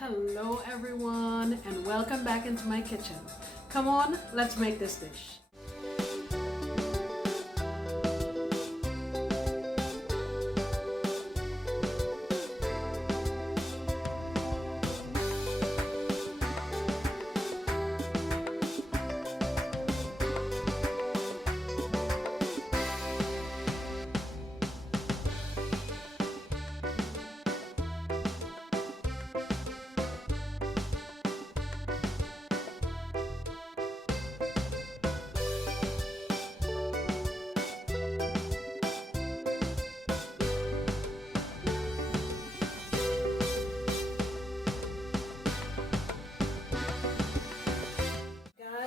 Hello everyone and welcome back into my kitchen. Come on, let's make this dish.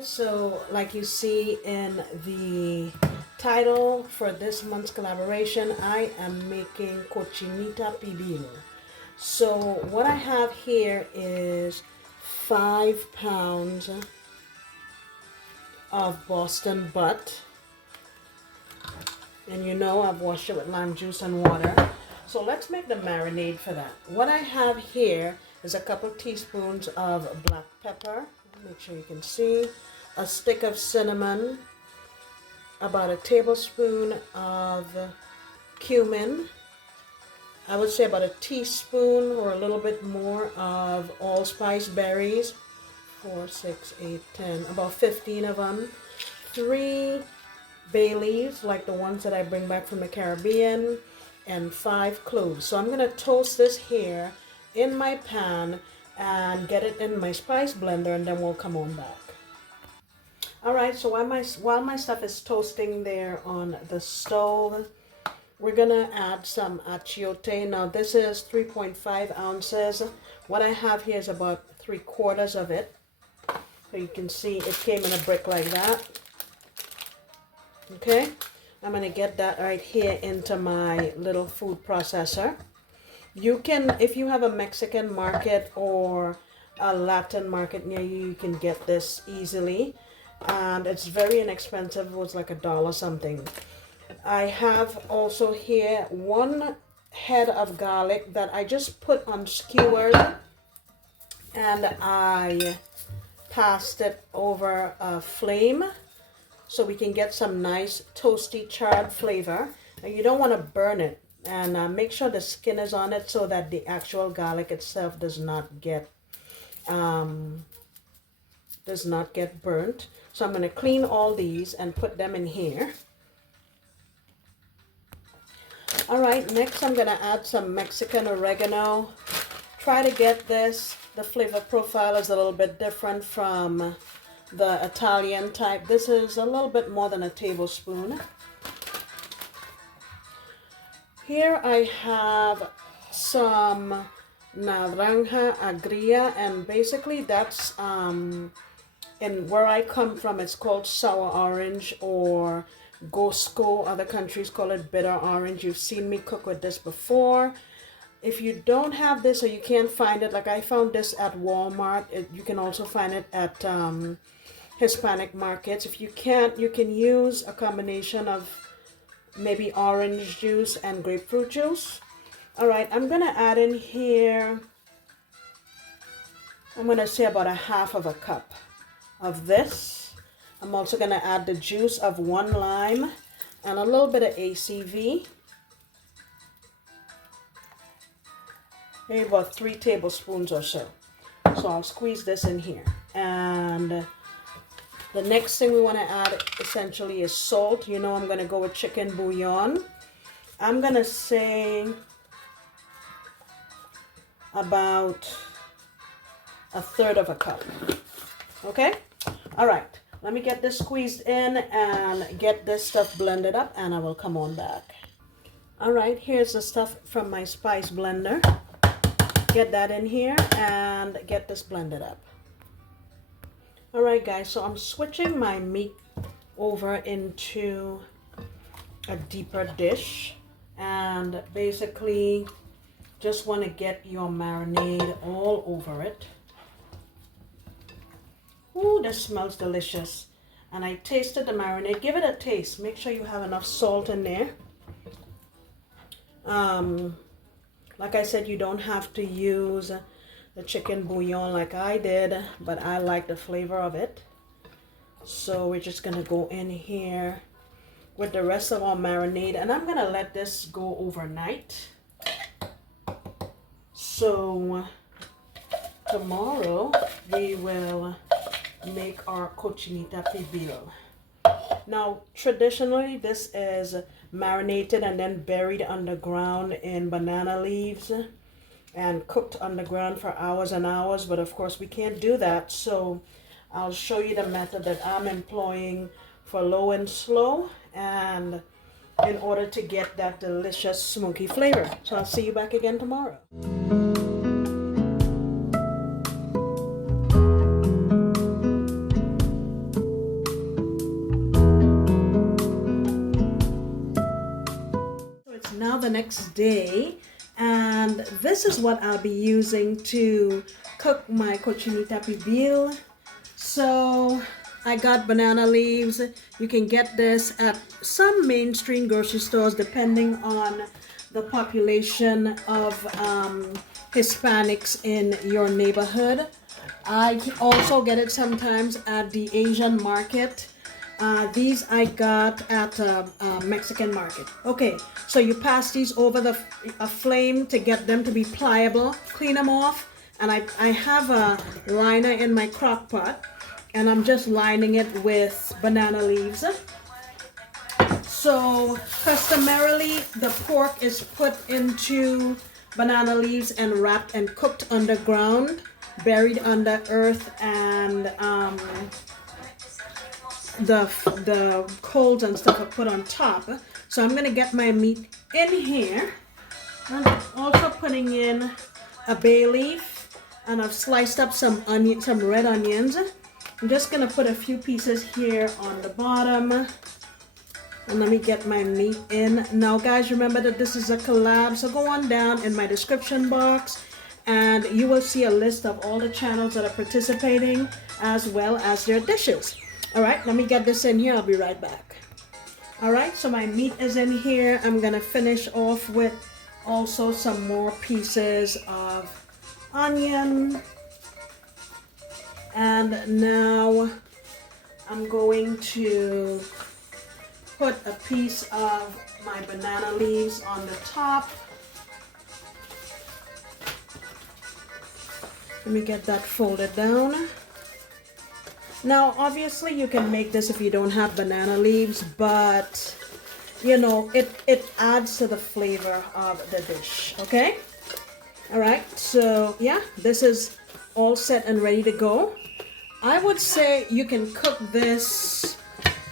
So like you see in the title for this month's collaboration, I am making Cochinita Pibil. So what I have here is 5 pounds of Boston butt. And you know I've washed it with lime juice and water. So let's make the marinade for that. What I have here is a couple teaspoons of black pepper. Make sure you can see. A stick of cinnamon, about a tablespoon of cumin, I would say about a teaspoon or a little bit more of allspice berries, 4, 6, 8, 10, about 15 of them, 3 bay leaves like the ones that I bring back from the Caribbean, and 5 cloves. So I'm going to toast this here in my pan and get it in my spice blender, and then we'll come on back. Alright, so while my stuff is toasting there on the stove, we're gonna add some achiote. Now this is 3.5 ounces. What I have here is about 3/4 of it. So you can see it came in a brick like that. Okay, I'm gonna get that right here into my little food processor. You can, if you have a Mexican market or a Latin market near you, you can get this easily. And it's very inexpensive. It was like $1 something. I have also here 1 head of garlic that I just put on skewers, and I passed it over a flame so we can get some nice toasty charred flavor. And you don't want to burn it, and make sure the skin is on it so that the actual garlic itself does not get burnt. So I'm going to clean all these and put them in here. Alright, next I'm going to add some Mexican oregano. Try to get this. The flavor profile is a little bit different from the Italian type. This is a little bit more than a tablespoon. Here I have some naranja agria, and basically that's and where I come from, it's called sour orange or gosco. Other countries call it bitter orange. You've seen me cook with this before. If you don't have this or you can't find it, like I found this at Walmart, you can also find it at Hispanic markets. If you can't, you can use a combination of maybe orange juice and grapefruit juice. Alright, I'm going to add in here, I'm going to say about 1/2 cup of this. I'm also going to add the juice of 1 lime and a little bit of ACV. Maybe about 3 tablespoons or so. So I'll squeeze this in here. And the next thing we want to add essentially is salt. You know I'm going to go with chicken bouillon. I'm going to say about 1/3 cup. Okay? Alright, let me get this squeezed in and get this stuff blended up, and I will come on back. Alright, here's the stuff from my spice blender. Get that in here and get this blended up. Alright guys, so I'm switching my meat over into a deeper dish, and basically just want to get your marinade all over it. Ooh, this smells delicious. And I tasted the marinade. Give it a taste. Make sure you have enough salt in there. Like I said, you don't have to use the chicken bouillon like I did, but I like the flavor of it. So we're just gonna go in here with the rest of our marinade, and I'm gonna let this go overnight. So tomorrow we will make our Cochinita Pibil. Now traditionally this is marinated and then buried underground in banana leaves and cooked underground for hours and hours, but of course we can't do that, so I'll show you the method that I'm employing for low and slow, and in order to get that delicious smoky flavor. So I'll see you back again tomorrow. So it's now the next day, and this is what I'll be using to cook my Cochinita Pibil. So I got banana leaves. You can get this at some mainstream grocery stores depending on the population of Hispanics in your neighborhood. I also get it sometimes at the Asian market. These I got at a Mexican market. Okay, so you pass these over a flame to get them to be pliable. Clean them off, and I have a liner in my crock pot, and I'm just lining it with banana leaves. So customarily the pork is put into banana leaves and wrapped and cooked underground, buried under earth, and the coals and stuff are put on top. So I'm gonna get my meat in here. I'm also putting in a bay leaf, and I've sliced up some red onions. I'm just gonna put a few pieces here on the bottom, and let me get my meat in. Now guys, remember that this is a collab, so go on down in my description box and you will see a list of all the channels that are participating as well as their dishes. All right, let me get this in here. I'll be right back. All right, so my meat is in here. I'm gonna finish off with also some more pieces of onion. And now I'm going to put a piece of my banana leaves on the top. Let me get that folded down. Now obviously you can make this if you don't have banana leaves, but you know, it adds to the flavor of the dish, okay? All right, so yeah, this is all set and ready to go. I would say you can cook this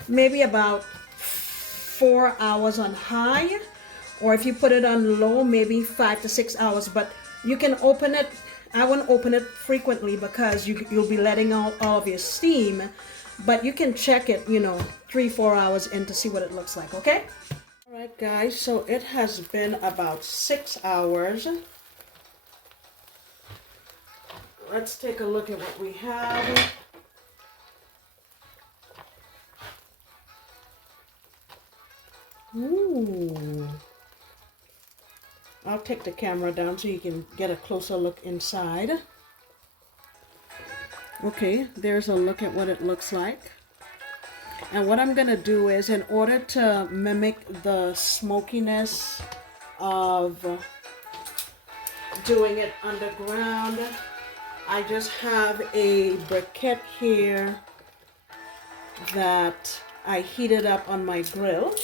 maybe about 4 hours on high, or if you put it on low, maybe 5 to 6 hours. But you can open it. I wouldn't open it frequently because you'll be letting out all of your steam, but you can check it, you know, 3-4 hours in to see what it looks like. Okay. All right guys, so it has been about 6 hours. Let's take a look at what we have. Ooh. I'll take the camera down so you can get a closer look inside. Okay, there's a look at what it looks like. And what I'm going to do is, in order to mimic the smokiness of doing it underground, I just have a briquette here that I heated up on my grill.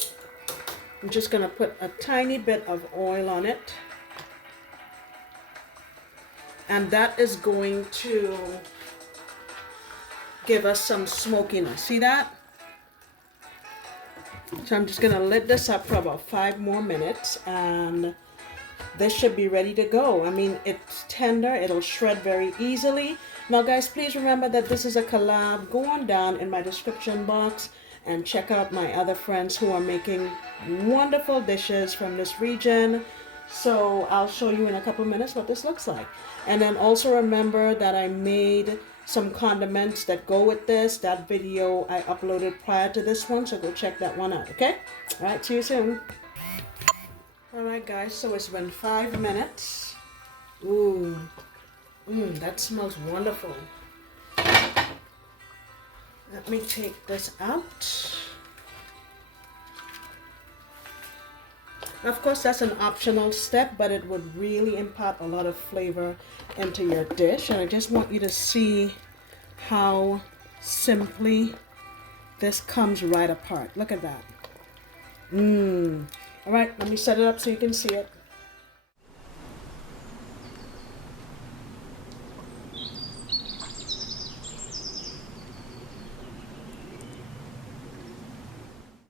I'm just going to put a tiny bit of oil on it, and that is going to give us some smokiness. See that? So I'm just going to let this up for about 5 more minutes, and this should be ready to go. I mean, it's tender, it'll shred very easily. Now guys, please remember that this is a collab. Go on down in my description box and check out my other friends who are making wonderful dishes from this region. So I'll show you in a couple minutes what this looks like. And then also remember that I made some condiments that go with this. That video I uploaded prior to this one, so go check that one out, okay? All right, see you soon. All right guys, so it's been 5 minutes. Ooh, That smells wonderful. Let me take this out. Of course, that's an optional step, but it would really impart a lot of flavor into your dish. And I just want you to see how simply this comes right apart. Look at that. All right, let me set it up so you can see it.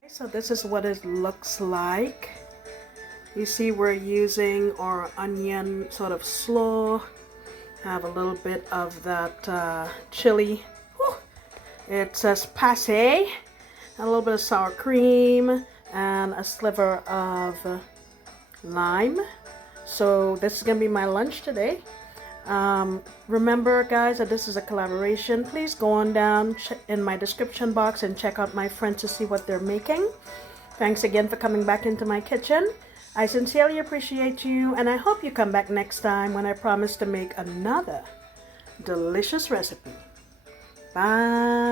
So this is what it looks like. You see we're using our onion sort of slow. Have a little bit of that chili. Whew. It says passe. A little bit of sour cream and a sliver of lime. So this is gonna be my lunch today. Remember guys that this is a collaboration. Please go on down in my description box and check out my friends to see what they're making. Thanks again for coming back into my kitchen. I sincerely appreciate you, and I hope you come back next time when I promise to make another delicious recipe. Bye.